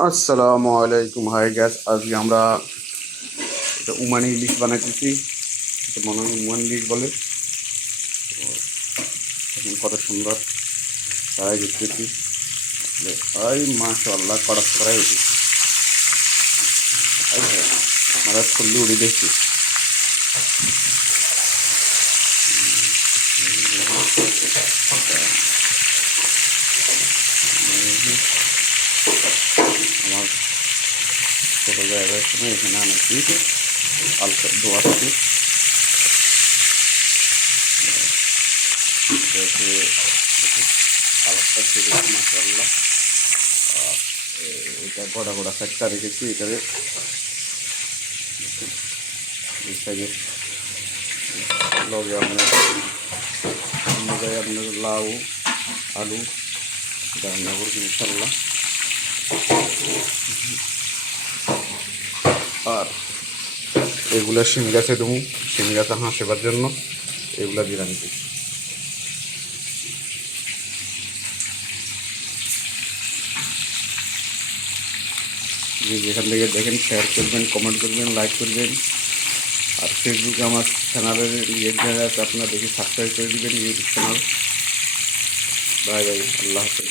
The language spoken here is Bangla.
আসসালামু আলাইকুম। হাই গ্যাস, আজকে আমরা এটা উমানি ইলিশ বানাইতেছি। এটা মনে হয় উমানি ইলিশ বলে। তো দেখুন কত সুন্দর ফ্রাই করতেছি। এই মাশাআল্লাহ কড়ক ফ্রাই হইতেছে। মারা ফুল্লি উড়ে দেখছি। আমার ছোটো জায়গার সময় এখানে আনেছি হালকা দোয়াচ্ছি দেখে কালারটা ছিল মাশাআল্লাহ। আর এটা গোড়া গোড়া ফ্যাক্টটা রেখেছি এটারে এই সাইডে লগে আপনার অনুযায়ী আপনার লাউ আলু রান্না করবো ইনশাল্লাহ। আর এগুলা শিম গাছে দেবো, শিম গাছে হাঁস সেবার জন্য এগুলা দিয়ে রাখছি। যেখান থেকে দেখেন শেয়ার করবেন, কমেন্ট করবেন, লাইক করবেন। আর ফেসবুকে আমার চ্যানেলের জায়গা আছে, আপনারা দেখি সাবস্ক্রাইব করে দেবেন ইউটিউব চ্যানেল। বাই বাই, আল্লাহ হাফেজ।